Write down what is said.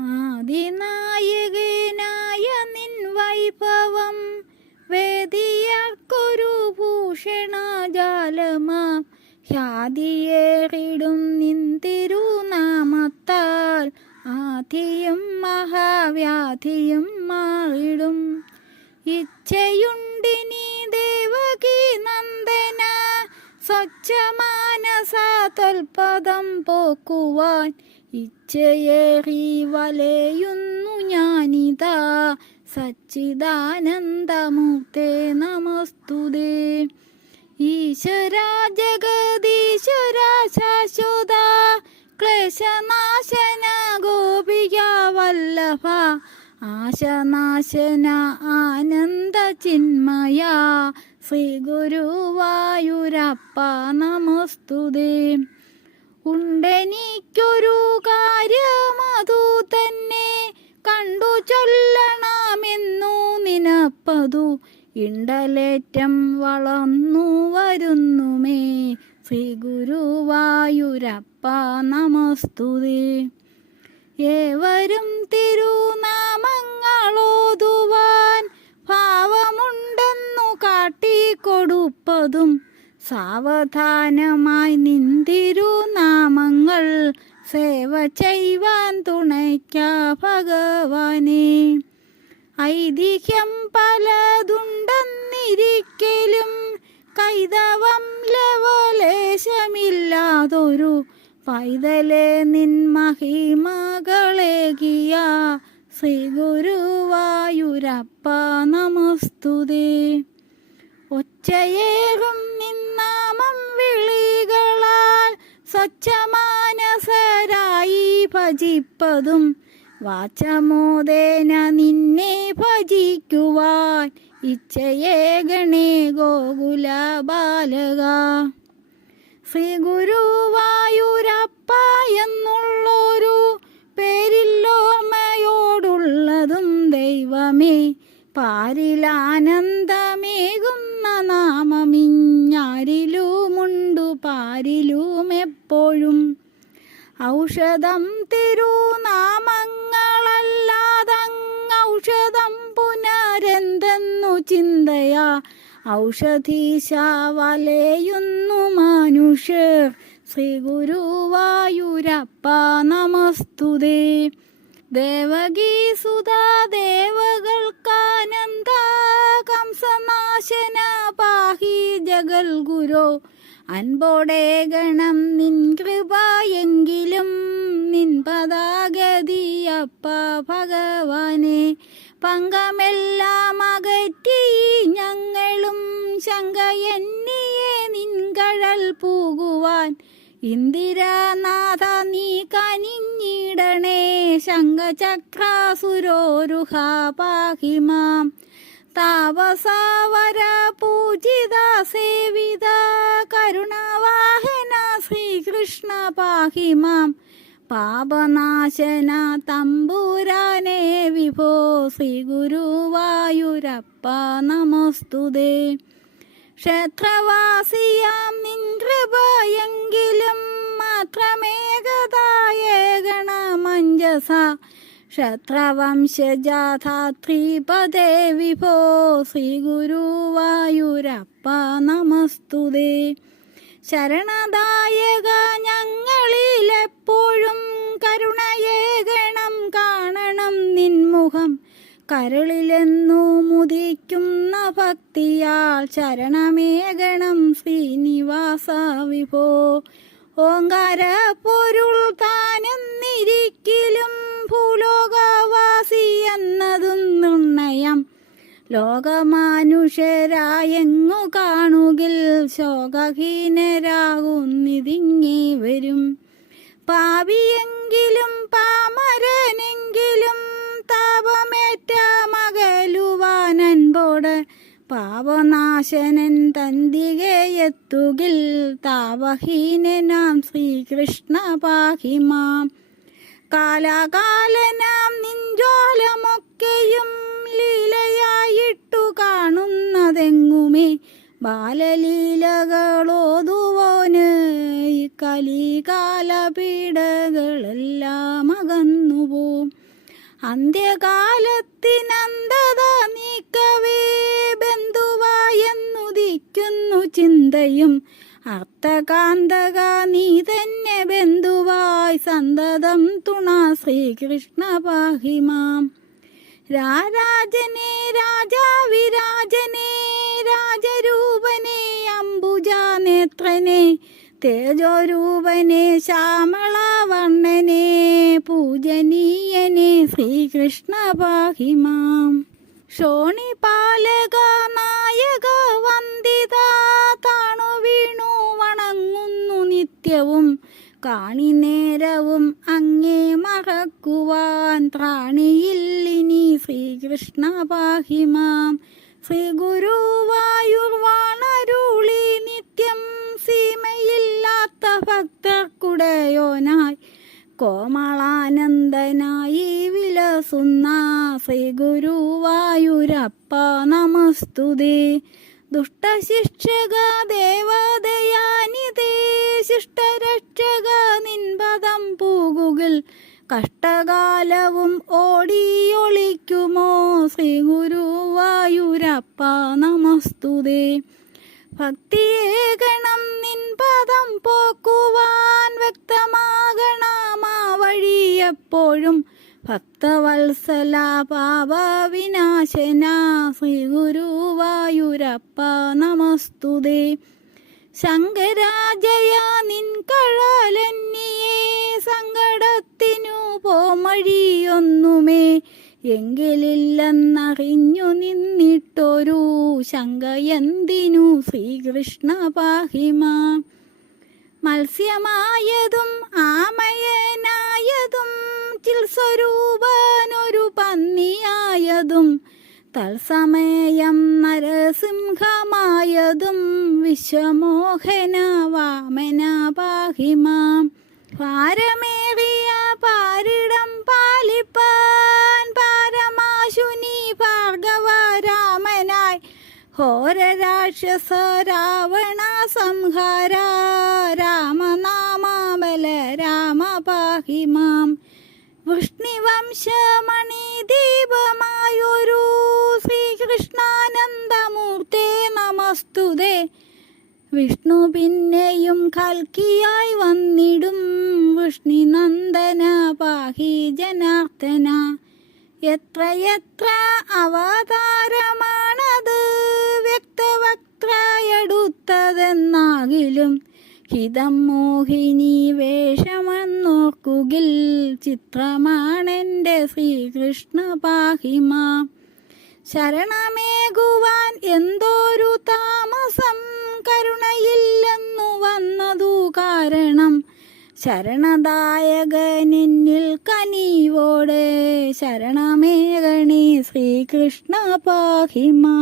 ആദിനായകനായ നിൻ വൈഭവം വേദിയർക്കൊരു ഭൂഷണജാലമാം. ഖ്യാതിയേറിടും നിൻ തിരുനാമത്താൽ ആധിയും മഹാവ്യാധിയും മാറിടും. ഇച്ഛയുണ്ടിനി ദേവകി നന്ദന സ്വച്ഛമാനസാതൽപദം പോക്കുവാൻ ഇച്ഛയേറി വലയുന്നു ഞാനിതാ സച്ചിദാനന്ദമൂർത്തേ നമസ്തുതേ. ഈശ്വര ജഗദീശ്വര ശാശ്വത ക്ലേശനാശന ഗോപിക വല്ലഭ ആശനാശന ആനന്ദ ചിന്മയ ശ്രീ ഗുരുവായൂരപ്പ നമസ്തുതേ. ഉണ്ടെനിക്കൊരു കാര്യമതു തന്നെ കണ്ടു ചൊല്ലണമെന്നു നിനപ്പതു ഇണ്ടലേറ്റം വളർന്നു വരുന്നുമേ. ശ്രീ ഗുരുവായൂരപ്പ നമസ്തുതി. ഏവരും തിരുനാമങ്ങളോതുവാൻ ഭാവമുണ്ടെന്നു കാട്ടിക്കൊടുപ്പതും സാവധാനമായി നിന്തിരു നാമങ്ങൾ സേവ ചെയ്യുവാൻ തുണയ്ക്ക ഭഗവാനെ. ഐതിഹ്യം പലതുണ്ടെന്നിരിക്കലും കൈതവം ലവലേശമില്ലാതൊരു പൈതലെ നിൻ മഹിമകളേകിയ ശ്രീ ഗുരുവായൂരപ്പ നമസ്തുതേ. ഒച്ചയേകും വിളികളാൽ സ്വച്ഛമാനസരായി ഭജിപ്പതും. വാചമോദേന നിന്നെ ഭജിക്കുവാൻ ഇച്ഛയേ ഗണേ ഗോകുല ബാലക ശ്രീ ഗുരുവായൂരപ്പ എന്നുള്ളൊരു പേരില്ലോമയോടുള്ളതും ദൈവമേ പാരിലാനന്ദമേകുന്ന ഔഷധം തിരുനാമങ്ങളല്ലാതങ് ഔഷധം പുനരെന്തെന്നു ചിന്തയാ. ഔഷധീശ വലയുന്നു മനുഷ്യർ. ശ്രീ ഗുരുവായൂരപ്പ നമസ്തുതേ. ദേവകീ സുതാ ദേവകൾക്കാനന്ദ. കംസനാശന പാഹി ജഗൽ ഗുരോ അൻപോടെ ഗണം നിൻ കൃപയെങ്കിലും നിൻ പദാഗതിയപ്പ ഭഗവാനെ. പങ്കമെല്ലാം അകറ്റി ഞങ്ങളും ശങ്കയെന്നിയെ നിൻകഴൽ പൂകുവാൻ. ഇന്ദിരാനാഥ നീ കനിഞ്ഞിടണേ ശങ്കചക്രാസുരോരുഹ പാഹിമാം. താപസാവര പൂജിത സേവിത കരുണവാഹന ശ്രീകൃഷ്ണ പാഹിമാം. പാപനാശന തമ്പുരാനേ വിഭോ ശ്രീ ഗുരുവായൂരപ്പ നമസ്തുതേ. ക്ഷേത്രവാസിയാം നിൻ കൃപയെങ്കിലും മാത്രമേകതായേകണമഞ്ജസ ക്ഷത്രവംശജാഥാത്രീപദേ വിഭോ. ശ്രീ ഗുരുവായൂരപ്പ നമസ്തുതേ. ശരണദായക ഞങ്ങളിലെപ്പോഴും കരുണയേകണം കാണണം നിൻമുഖം. കരളിലെന്നു മുദിക്കുന്ന ഭക്തിയാൽ ശരണമേകണം ശ്രീനിവാസ വിഭോ. ഓങ്കാര പൊരുൾ ലോകമാനുഷരായെങ്ങു കാണുകിൽ ശോകഹീനരാകുന്നിതിങ്ങി വരും. പാവിയെങ്കിലും പാമരനെങ്കിലും താപമേറ്റ മകലുവാനൻപോട് പാവനാശനൻ തന്തികയെത്തുകിൽ താവഹീനനാം ശ്രീകൃഷ്ണ പാഹിമാം. കാലാകാലനാം നിഞ്ചോലമൊക്കെയും ലീലയായിട്ടു കാണുന്നതെങ്ങുമേ? ബാലലീലകളോതുവോന് കലികാല പീഡകളെല്ലാം അകന്നുപോം. അന്ത്യകാലത്തിനന്തത നീക്കവേ ബന്ധുവായെന്നുദിക്കുന്നു ചിന്തയും. അർത്ഥകാന്തക നീ തന്നെ ബന്ധുവായി സന്തതം തുണ ശ്രീകൃഷ്ണ പാഹിമാം. രാരാജനെ രാജാവിരാജനെ രാജരൂപനെ അംബുജാനേത്രനെ തേജോരൂപനെ ശ്യാമളവർണനെ പൂജനീയനെ ശ്രീകൃഷ്ണ പാഹിമാം ഷോണിപാലക നായക വന്ദിത താണു വീണു വണങ്ങുന്നു നിത്യവും. കാണി നേരവും അങ്ങേ മറക്കുവാൻ ത്രാണിയില്ലിനി ശ്രീകൃഷ്ണ പാഹിമാം ശ്രീ ഗുരുവായൂർവാണരുളി നിത്യം സീമയില്ലാത്ത ഭക്തർക്കുടയോനായി കോമളാനന്ദനായി വിലസുന്ന ശ്രീ ഗുരുവായൂരപ്പ നമസ്തുതേ. ദുഷ്ടശിക്ഷക ദേവദയാനിതേ ശിഷ്ടരക്ഷക നിൻപദം പൂകുകിൽ കഷ്ടകാലവും ഓടിയൊളിക്കുമോ? ശ്രീ ഗുരുവായൂരപ്പ നമസ്തുതേ. ഭക്തിയേകണം നിൻപദം പോക്കുവാൻ വ്യക്തമാകണം ആ വഴിയെപ്പോഴും ഭക്തവത്സല പാപവിനാശന ശ്രീ ഗുരുവായൂരപ്പ നമസ്തുതേ. ശങ്കരാജയ നിൻ കഴലന്നിയേ സങ്കടത്തിനു പോമഴിയൊന്നുമേ. എങ്കിലില്ലെന്നറിഞ്ഞു നിന്നിട്ടൊരു ശങ്കയന്തിനു ശ്രീകൃഷ്ണ പാഹിമ. മത്സ്യമായതും ആമയനായതും ചിൽസ്വരൂപനൊരു പന്നിയായതും തത്സമയം നരസിംഹമായതും വിശ്വമോഹന വാമന പാഹിമാം. ഭാരമേറിയ പാരിടം പാലിപ്പാൻ പാരമാശുനി ഭാർഗവരാമനായി ഹോരരാക്ഷസ രാവണ സംഹാര രാമനാമാബല രാമ പാഹിമാം. വൃഷ്ണിവംശമണി ദീപമായൊരു ശ്രീകൃഷ്ണാനന്ദമൂർത്തേ നമസ്തുതേ. വിഷ്ണു പിന്നെയും കൽക്കിയായി വന്നിടും. വിഷ്ണിനന്ദന പാഹി ജനാർദ്ദന എത്ര എത്ര അവതാരമാണത് വ്യക്തവക്ത്രയെടുത്തതെന്നാകിലും ഹിതം മോഹിനി വേഷമെന്നോർക്കുകിൽ ചിത്രമാണെന്റെ ശ്രീകൃഷ്ണ പാഹിമാ. ശരണമേകുവാൻ എന്തോരു താമസം കരുണയില്ലെന്നു വന്നതു കാരണം ശരണദായകനിന്നിൽ കനിവോടെ ശരണമേകണി ശ്രീകൃഷ്ണ പാഹിമാ.